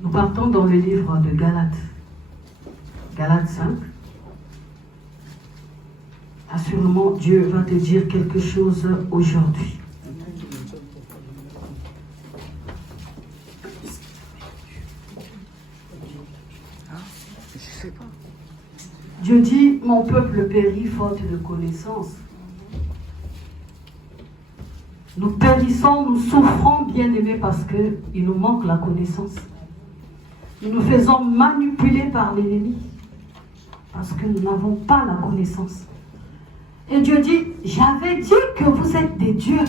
Nous partons dans le livre de Galates. Galates 5. Assurément, Dieu va te dire quelque chose aujourd'hui. Dieu dit, mon peuple périt faute de connaissance. Nous périssons, nous souffrons, bien-aimés, parce qu'il nous manque la connaissance. Nous nous faisons manipuler par l'ennemi parce que nous n'avons pas la connaissance. Et Dieu dit, j'avais dit que vous êtes des dieux.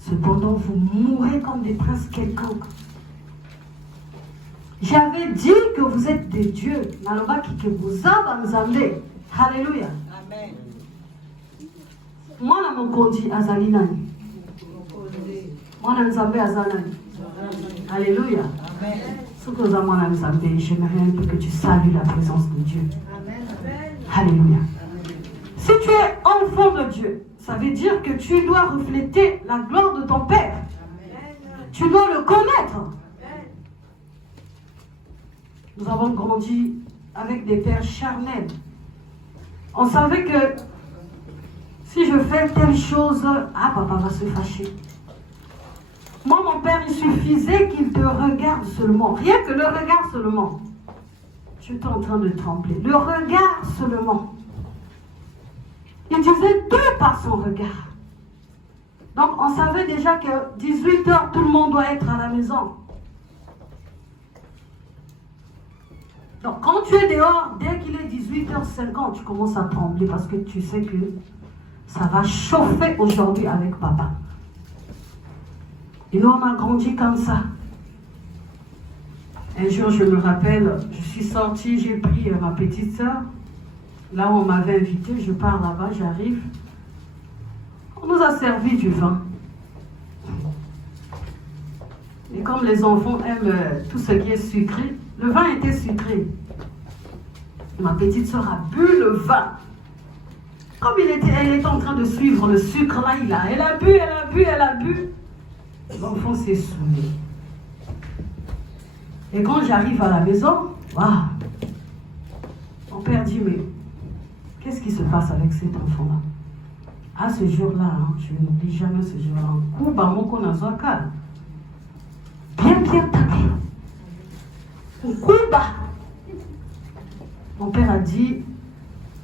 Cependant, vous mourrez comme des princes quelconques. J'avais dit que vous êtes des dieux. Nalobaki que vous avez. Alléluia. Amen. Moi, mon kondi azali nani. Moi, nzambe azali. Alléluia. Amen. Ce que moi, nzambe, j'aimerais un peu que tu salues la présence de Dieu. Amen. Alléluia. Si tu es enfant de Dieu, ça veut dire que tu dois refléter la gloire de ton Père. Amen. Tu dois le connaître. Amen. Nous avons grandi avec des pères charnels. On savait que si je fais telle chose, papa va se fâcher. Moi, mon père, il suffisait qu'il te regarde seulement. Rien que le regard seulement. Tu es en train de trembler. Le regard seulement. Il disait tout par son regard. Donc, on savait déjà que 18h, tout le monde doit être à la maison. Donc, quand tu es dehors, dès qu'il est 18h50, tu commences à trembler parce que tu sais que ça va chauffer aujourd'hui avec papa. Et nous, on a grandi comme ça. Un jour, je me rappelle, je suis sortie, j'ai pris ma petite soeur. Là où on m'avait invité, je pars là-bas, j'arrive. On nous a servi du vin. Et comme les enfants aiment tout ce qui est sucré, le vin était sucré. Ma petite soeur a bu le vin. Comme elle était en train de suivre le sucre, là, elle a bu. L'enfant s'est saoulé. Et quand j'arrive à la maison, waouh, mon père dit, mais qu'est-ce qui se passe avec cet enfant-là? À ce jour-là, je n'oublie jamais ce jour-là. Bien tapé. Mon père a dit,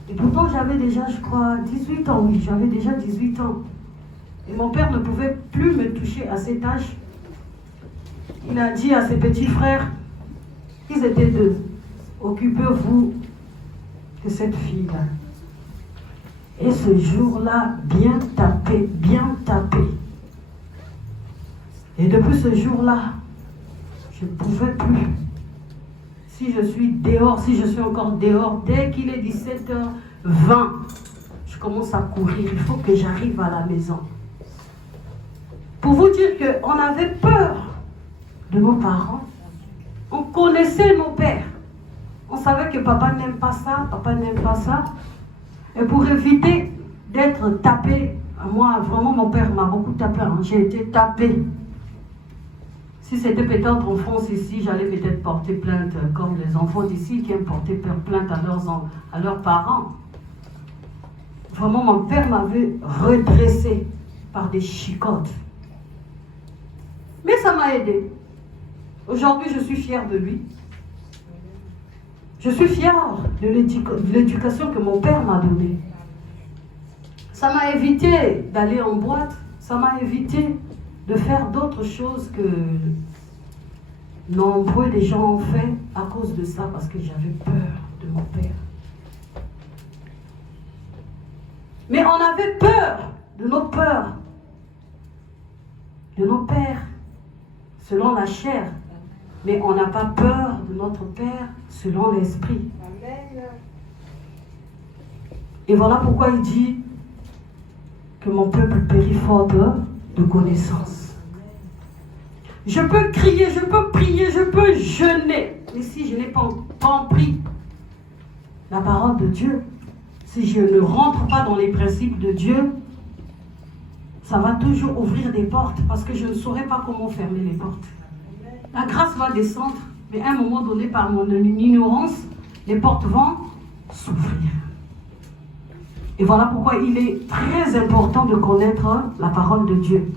et pourtant j'avais déjà, je crois, 18 ans, oui, j'avais déjà 18 ans. Et mon père ne pouvait plus me toucher à cet âge. Il a dit à ses petits frères, ils étaient deux, occupez-vous de cette fille-là. Et ce jour-là, bien tapé. Et depuis ce jour-là, je ne pouvais plus. Si je suis dehors, si je suis encore dehors, dès qu'il est 17h20, je commence à courir. Il faut que j'arrive à la maison. Pour vous dire qu'on avait peur de nos parents. On connaissait nos pères. On savait que papa n'aime pas ça. Et pour éviter d'être tapé, moi, vraiment, mon père m'a beaucoup tapé. J'ai été tapé. Si c'était peut-être en France ici, j'allais peut-être porter plainte, comme les enfants d'ici qui aiment porter plainte à leurs parents. Vraiment, mon père m'avait redressé par des chicottes. Mais ça m'a aidé. Aujourd'hui, je suis fière de lui. Je suis fière de l'éducation que mon père m'a donnée. Ça m'a évité d'aller en boîte. Ça m'a évité de faire d'autres choses que nombreux des gens ont fait à cause de ça, parce que j'avais peur de mon père. Mais on avait peur de nos peurs, de nos pères, selon la chair. Mais on n'a pas peur de notre Père selon l'Esprit. Amen. Et voilà pourquoi il dit que mon peuple périt faute de connaissance. Je peux crier, je peux prier, je peux jeûner. Mais si je n'ai pas compris la parole de Dieu, si je ne rentre pas dans les principes de Dieu, ça va toujours ouvrir des portes parce que je ne saurais pas comment fermer les portes. La grâce va descendre, mais à un moment donné, par mon ignorance, les portes vont s'ouvrir. Et voilà pourquoi il est très important de connaître la parole de Dieu.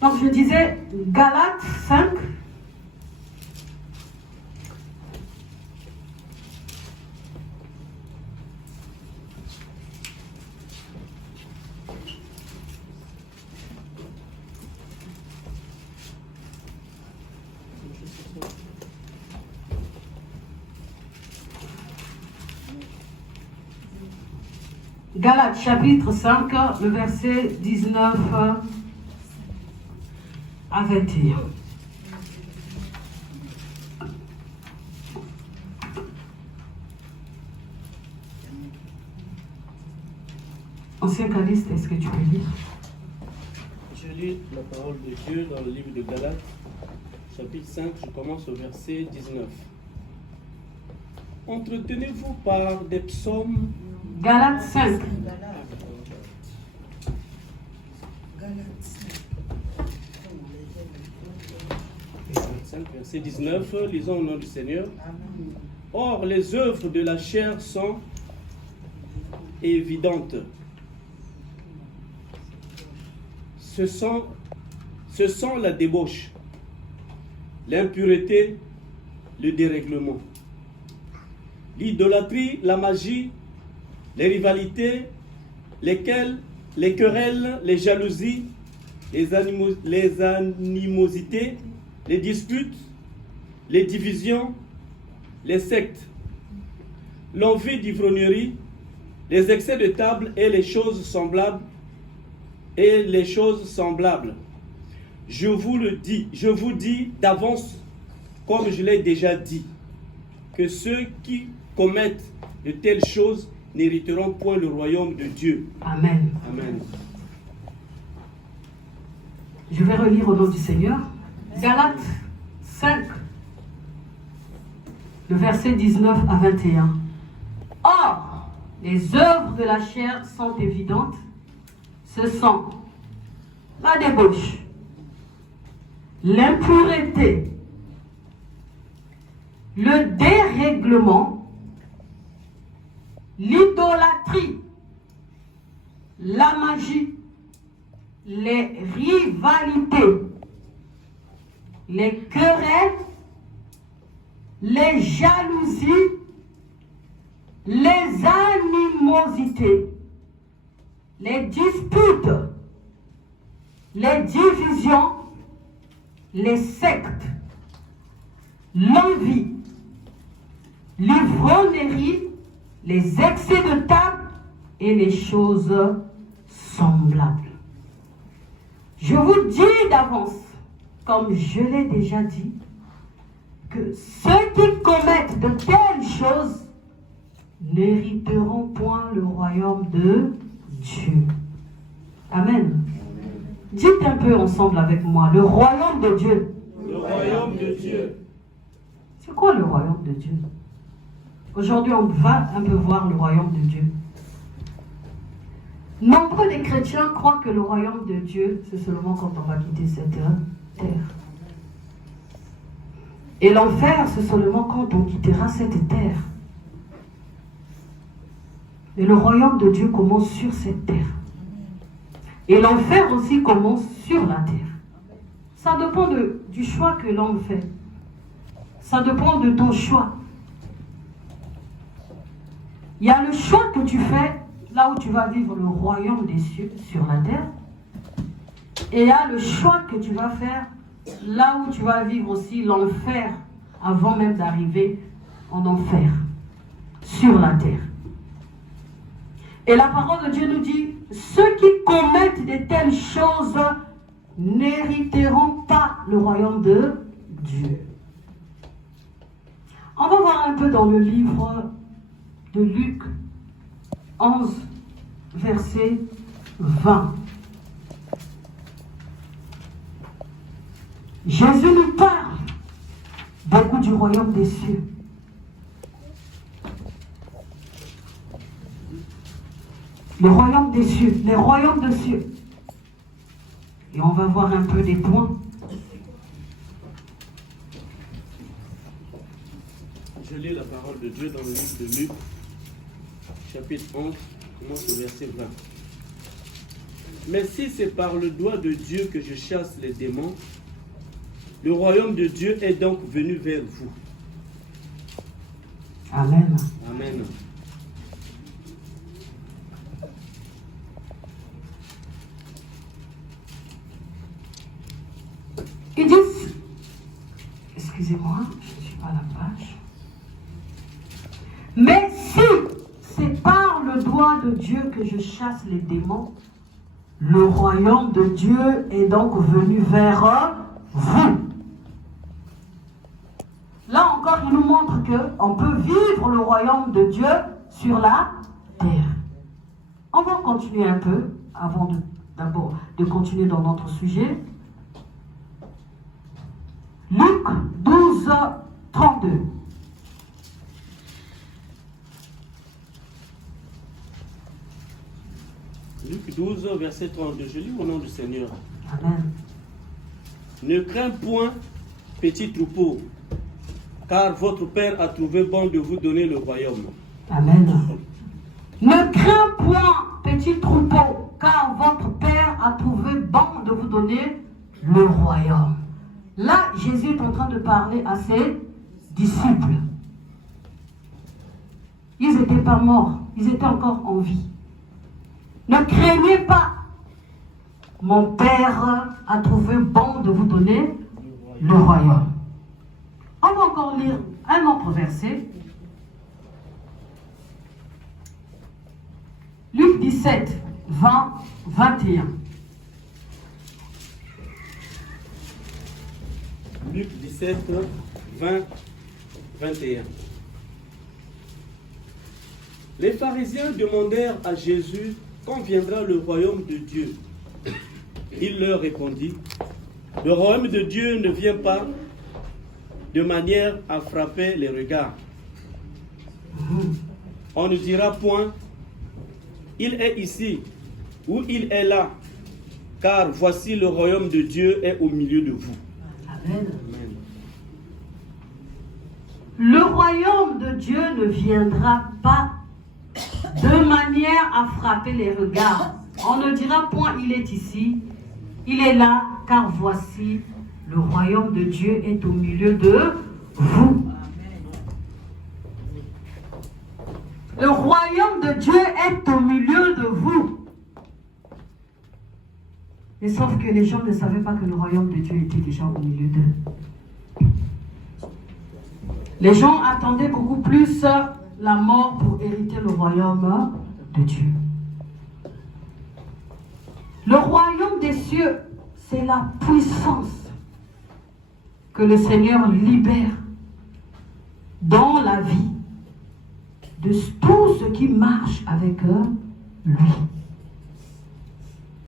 Donc je disais, Galates 5, Galates chapitre 5, le verset 19 à 21. Ancien Caliste, est-ce que tu peux lire? Je lis la parole de Dieu dans le livre de Galates, chapitre 5, je commence au verset 19. Entretenez-vous par des psaumes. Galates 5. Verset 19, lisons au nom du Seigneur. Or, les œuvres de la chair sont évidentes. Ce sont la débauche, l'impureté, le dérèglement, l'idolâtrie, la magie, les rivalités, les querelles, les jalousies, les animosités, les disputes, les divisions, les sectes, l'envie d'ivrognerie, les excès de table et les choses semblables. Je vous dis d'avance, comme je l'ai déjà dit, que ceux qui commettent de telles choses n'hériteront point le royaume de Dieu. Amen. Amen. Je vais relire au nom du Seigneur. Galates 5, le verset 19 à 21. Or, les œuvres de la chair sont évidentes. Ce sont la débauche, l'impureté, le dérèglement, l'idolâtrie, la magie, les rivalités, les querelles, les jalousies, les animosités, les disputes, les divisions, les sectes, l'envie, l'ivrognerie, les excès de table et les choses semblables. Je vous dis d'avance, comme je l'ai déjà dit, que ceux qui commettent de telles choses n'hériteront point le royaume de Dieu. Amen. Dites un peu ensemble avec moi, le royaume de Dieu. Le royaume de Dieu. C'est quoi le royaume de Dieu? Aujourd'hui, on va un peu voir le royaume de Dieu. Nombreux des chrétiens croient que le royaume de Dieu, c'est seulement quand on va quitter cette terre. Et l'enfer, c'est seulement quand on quittera cette terre. Mais le royaume de Dieu commence sur cette terre. Et l'enfer aussi commence sur la terre. Ça dépend du choix que l'homme fait. Ça dépend de ton choix. Il y a le choix que tu fais là où tu vas vivre le royaume des cieux sur la terre. Et il y a le choix que tu vas faire là où tu vas vivre aussi l'enfer avant même d'arriver en enfer sur la terre. Et la parole de Dieu nous dit, ceux qui commettent de telles choses n'hériteront pas le royaume de Dieu. On va voir un peu dans le livre de Luc 11, verset 20. Jésus nous parle beaucoup du royaume des cieux. Le royaume des cieux, les royaumes des cieux. Et on va voir un peu des points. Je lis la parole de Dieu dans le livre de Luc, chapitre 11, commence au verset 20. Mais si c'est par le doigt de Dieu que je chasse les démons, le royaume de Dieu est donc venu vers vous. Amen. Amen. Ils disent, excusez-moi, je ne suis pas à la page. Mais si c'est par le doigt de Dieu que je chasse les démons, le royaume de Dieu est donc venu vers vous. Là encore, il nous montre qu'on peut vivre le royaume de Dieu sur la terre. On va continuer un peu avant d'abord de continuer dans notre sujet. Luc 12, 32. Luc 12, verset 32. Je lis au nom du Seigneur. Amen. Ne crains point, petit troupeau, car votre Père a trouvé bon de vous donner le royaume. Amen. Ne crains point, petit troupeau, car votre Père a trouvé bon de vous donner le royaume. Là, Jésus est en train de parler à ses disciples. Ils n'étaient pas morts, ils étaient encore en vie. Ne craignez pas. Mon Père a trouvé bon de vous donner le royaume. On va encore lire un autre verset. Luc 17, 20, 21. Luc 17, 20, 21. Les pharisiens demandèrent à Jésus quand viendra le royaume de Dieu. Il leur répondit, le royaume de Dieu ne vient pas de manière à frapper les regards. On ne dira point, il est ici ou il est là, car voici le royaume de Dieu est au milieu de vous. Amen. Amen. Le royaume de Dieu ne viendra pas de manière à frapper les regards. On ne dira point il est ici, il est là, car voici le royaume de Dieu est au milieu de vous. Le royaume de Dieu est au milieu de vous. Et sauf que les gens ne savaient pas que le royaume de Dieu était déjà au milieu d'eux. Les gens attendaient beaucoup plus la mort pour hériter le royaume de Dieu. Le royaume des cieux, c'est la puissance que le Seigneur libère dans la vie de tous ceux qui marchent avec lui.